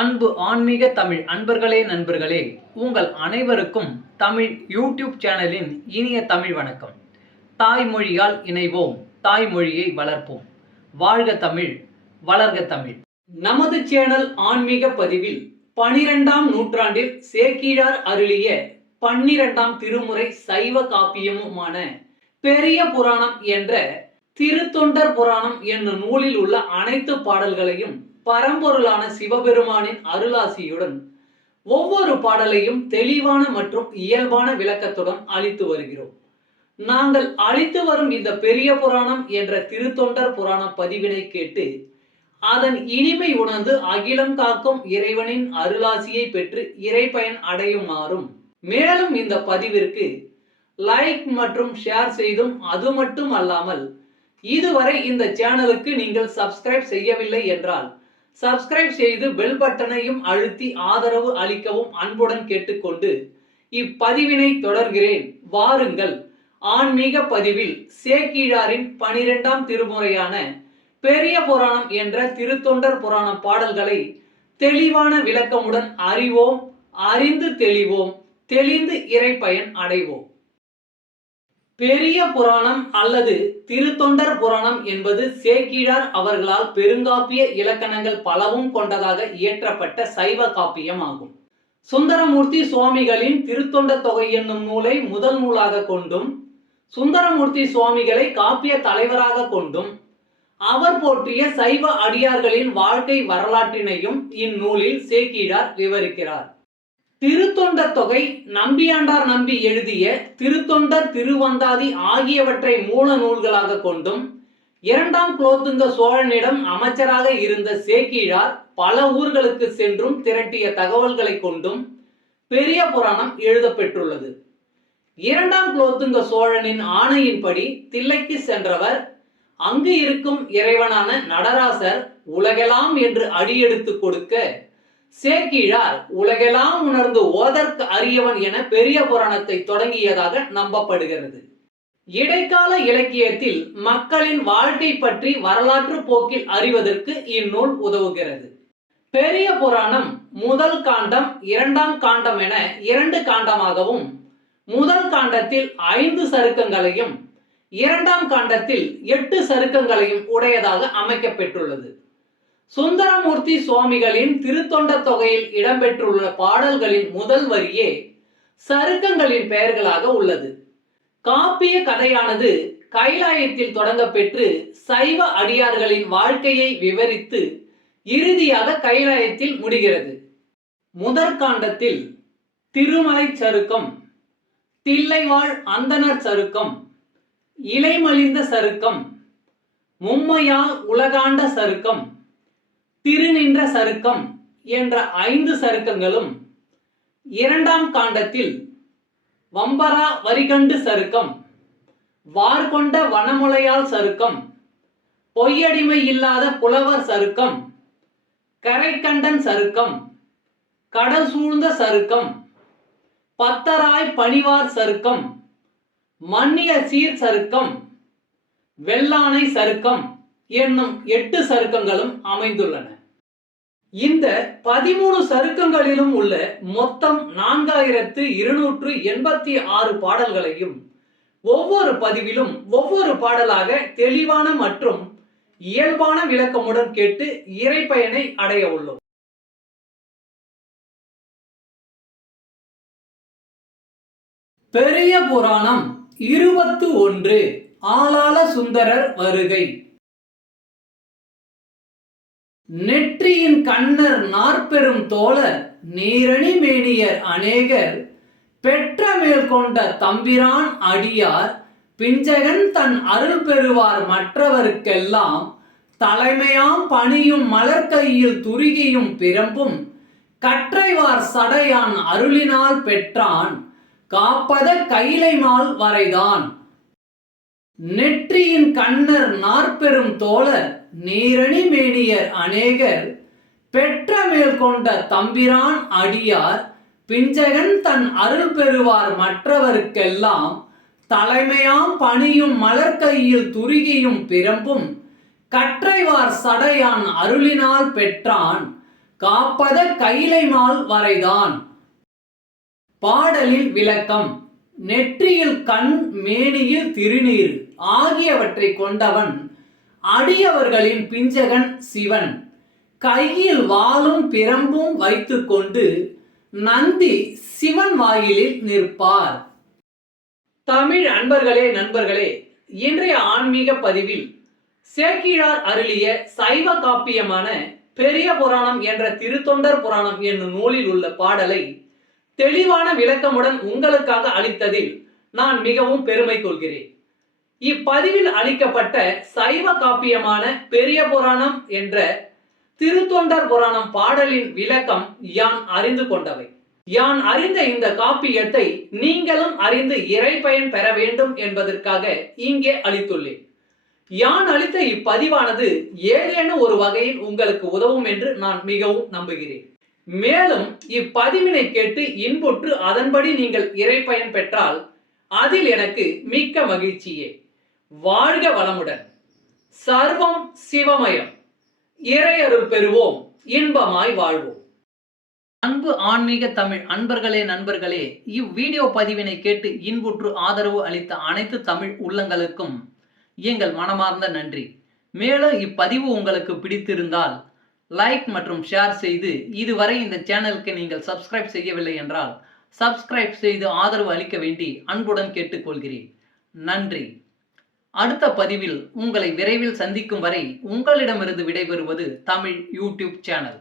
அன்பு ஆன்மீக தமிழ் அன்பர்களே நண்பர்களே, உங்கள் அனைவருக்கும் தமிழ் யூடியூப் சேனலின் இனிய தமிழ் வணக்கம். தாய்மொழியால் இணைவோம், தாய்மொழியை வளர்ப்போம். வாழ்க தமிழ், வளர்க தமிழ். நமது சேனல் ஆன்மீக பதிவில் 12ஆம் நூற்றாண்டில் சேக்கிழார் அருளிய 12ஆம் திருமுறை சைவ காப்பியமுமான பெரிய புராணம் என்ற திருத்தொண்டர் புராணம் என்னும் நூலில் உள்ள அனைத்து பாடல்களையும் பரம்பொருளான சிவபெருமானின் அருளாசியுடன் ஒவ்வொரு பாடலையும் தெளிவான மற்றும் இயல்பான விளக்கத்துடன் அளித்து வருகிறோம். நாங்கள் அளித்து வரும் இந்த பெரிய புராணம் என்ற திருத்தொண்டர் புராண பதிவினை கேட்டு அதன் இனிமை உணர்ந்து அகிலம் காக்கும் இறைவனின் அருளாசியை பெற்று இறைப்பயன் அடையுமாறும், மேலும் இந்த பதிவிற்கு லைக் மற்றும் ஷேர் செய்தும், அது மட்டும் அல்லாமல் இதுவரை இந்த சேனலுக்கு நீங்கள் சப்ஸ்கிரைப் செய்யவில்லை என்றால் சப்ஸ்கிரைப் செய்து பெல் பட்டனையும் அழுத்தி ஆதரவு அளிக்கவும் அன்புடன் கேட்டுக்கொண்டு இப்பதிவினை தொடர்கிறேன். வாருங்கள், ஆன்மீக பதிவில் சேக்கிழாரின் 12ஆம் திருமுறையான பெரிய புராணம் என்ற திருத்தொண்டர் புராண பாடல்களை தெளிவான விளக்கமுடன் அறிவோம், அறிந்து தெளிவோம், தெளிந்து இறைப்பயன் அடைவோம். பெரிய புராணம் அல்லது திருத்தொண்டர் புராணம் என்பது சேக்கிழார் அவர்களால் பெருங்காப்பிய இலக்கணங்கள் பலவும் கொண்டதாக இயற்றப்பட்ட சைவ காப்பியம் ஆகும். சுந்தரமூர்த்தி சுவாமிகளின் திருத்தொண்ட தொகை என்னும் நூலை முதல் நூலாக கொண்டும், சுந்தரமூர்த்தி சுவாமிகளை காப்பிய தலைவராக கொண்டும், அவர் போற்றிய சைவ அடியார்களின் வாழ்க்கை வரலாற்றினையும் இந்நூலில் சேக்கிழார் விவரிக்கிறார். திருத்தொண்ட தொகை நம்பியாண்டார் நம்பி எழுதிய திருத்தொண்டர் திருவந்தாதி ஆகியவற்றை மூல நூல்களாக கொண்டும், 2ஆம் குலோத்துங்க சோழனிடம் அமைச்சராக இருந்த சேக்கிழார் பல ஊர்களுக்கு சென்றும் திரட்டிய தகவல்களை கொண்டும் பெரிய புராணம் எழுதப்பெற்றுள்ளது. 2ஆம் குலோத்துங்க சோழனின் ஆணையின்படி தில்லைக்கு சென்றவர் அங்கு இருக்கும் இறைவனான நடராசர் உலகெல்லாம் என்று அடியெடுத்து கொடுக்க, சேக்கிழார் உலகெல்லாம் உணர்ந்து ஓதற்கு அரியவன் என பெரிய புராணத்தை தொடங்கியதாக நம்பப்படுகிறது. இடைக்கால இலக்கியத்தில் மக்களின் வாழ்க்கை பற்றி வரலாற்று போக்கில் அறிவதற்கு இந்நூல் உதவுகிறது. பெரிய புராணம் முதல் காண்டம், 2ஆம் காண்டம் என 2 காண்டமாகவும், முதல் காண்டத்தில் 5 சருக்கங்களையும் 2ஆம் காண்டத்தில் 8 சருக்கங்களையும் உடையதாக அமைக்கப்பெற்றுள்ளது. சுந்தரமூர்த்தி சுவாமிகளின் திருத்தொண்ட தொகையில் இடம்பெற்றுள்ள பாடல்களின் முதல் வரியே சருக்கங்களின் பெயர்களாக உள்ளது. காப்பிய கதையானது கைலாயத்தில் தொடங்க பெற்று சைவ அடியார்களின் வாழ்க்கையை விவரித்து இறுதியாக கைலாயத்தில் முடிகிறது. முதற்காண்டத்தில் திருமலை சருக்கம், தில்லைவாழ் அந்தணர் சருக்கம், இலைமலிந்த சருக்கம், மும்மையா உலகாண்ட சருக்கம், திருநின்ற சருக்கம் என்ற 5 சருக்கங்களும், 2ஆம் காண்டத்தில் வம்பரா வரிகண்டு சருக்கம், வார்கொண்ட வனமுலையால் சருக்கம், பொய்யடிமை இல்லாத புலவர் சருக்கம், கரைக்கண்டன் சருக்கம், கடல் சூழ்ந்த சருக்கம், பத்தராய் பணிவார் சருக்கம், மன்னிய சீர் சருக்கம், வெள்ளானை சருக்கம் என்னும் 8 சருக்கங்களும் அமைந்துள்ளன. இந்த 13 சருக்கங்களிலும் உள்ள மொத்தம் 4286 பாடல்களையும் ஒவ்வொரு பதிவிலும் ஒவ்வொரு பாடலாக தெளிவான மற்றும் இயல்பான விளக்கமுடன் கேட்டு இறைப்பயனை அடைய உள்ளோம். பெரிய புராணம் 21 ஆளாள சுந்தரர் வருகை. நெற்றியின் கண்ணர் நாற்பெரும் தோழர் நீரணி மேனியர் அநேகர் பெற்ற மேல் கொண்ட தம்பிரான் அடியார் பிஞ்சகன் தன் அருள் பெறுவார் மற்றவர்க்கெல்லாம் தலைமையாம் பணியும் மலர்கையில் துருகியும் பிரம்பும் கற்றைவார் சடையான் அருளினால் பெற்றான் காப்பத கைலைமால் வரைதான். நெற்றியின் கண்ணர் நாற்பெரும் தோழர் நீரணி மேனியர் அநேகர் பெற்ற மேல் கொண்ட தம்பிரான் அடியார் பிஞ்சகன் தன் அருள் பெறுவார் மற்றவர்க்கெல்லாம் தலைமையாம் பணியும் மலர்கையில் துருகியும் பிரம்பும் கற்றைவார் சடையான் அருளினால் பெற்றான் காப்பத கைலைமால் வரைதான். பாடலின் விளக்கம். நெற்றியில் கண், மேனியில் திருநீர் ஆகியவற்றை கொண்டவன் அடியவர்களின் பிஞ்சகன் சிவன். கையில் வாளும் பிரம்பும் வைத்துக்கொண்டு நந்தி சிவன் வாயிலில் நிற்பார். தமிழ் அன்பர்களே, நண்பர்களே, இன்றைய ஆன்மீக பதிவில் சேக்கிழார் அருளிய சைவ காப்பியமான பெரிய புராணம் என்ற திருத்தொண்டர் புராணம் என்னும் நூலில் உள்ள பாடலை தெளிவான விளக்கமுடன் உங்களுக்காக அளித்ததில் நான் மிகவும் பெருமை கொள்கிறேன். இப்பதிவில் அளிக்கப்பட்ட சைவ காப்பியமான பெரிய புராணம் என்ற திருத்தொண்டர் புராணம் பாடலின் விளக்கம் யான் அறிந்து கொண்டவை. யான் அறிந்த இந்த காப்பியத்தை நீங்களும் அறிந்து இறை பயன் பெற வேண்டும் என்பதற்காக இங்கே அளித்துள்ளேன். யான் அளித்த இப்பதிவானது ஏதேனும் ஒரு வகையில் உங்களுக்கு உதவும் என்று நான் மிகவும் நம்புகிறேன். மேலும் இப்பதிவினை கேட்டு இன்புற்று அதன்படி நீங்கள் இறை பயன் பெற்றால் அதில் எனக்கு மிக்க மகிழ்ச்சியே. வாழ்க வளமுடன். சர்வம் சிவமயம். இறையருள் பெறுவோம், இன்பமாய் வாழ்வோம். அன்பு ஆன்மீக தமிழ் அன்பர்களே, நண்பர்களே, இவ்வீடியோ பதிவினை கேட்டு இன்புற்று ஆதரவு அளித்த அனைத்து தமிழ் உள்ளங்களுக்கும் எங்கள் மனமார்ந்த நன்றி. மேலும் இப்பதிவு உங்களுக்கு பிடித்திருந்தால் லைக் மற்றும் ஷேர் செய்து, இதுவரை இந்த சேனலுக்கு நீங்கள் சப்ஸ்கிரைப் செய்யவில்லை என்றால் சப்ஸ்கிரைப் செய்து ஆதரவு அளிக்க வேண்டி அன்புடன் கேட்டுக்கொள்கிறேன். நன்றி. அடுத்த பதிவில் உங்களை விரைவில் சந்திக்கும் வரை உங்களிடமிருந்து விடைபெறுவது தமிழ் யூடியூப் சேனல்.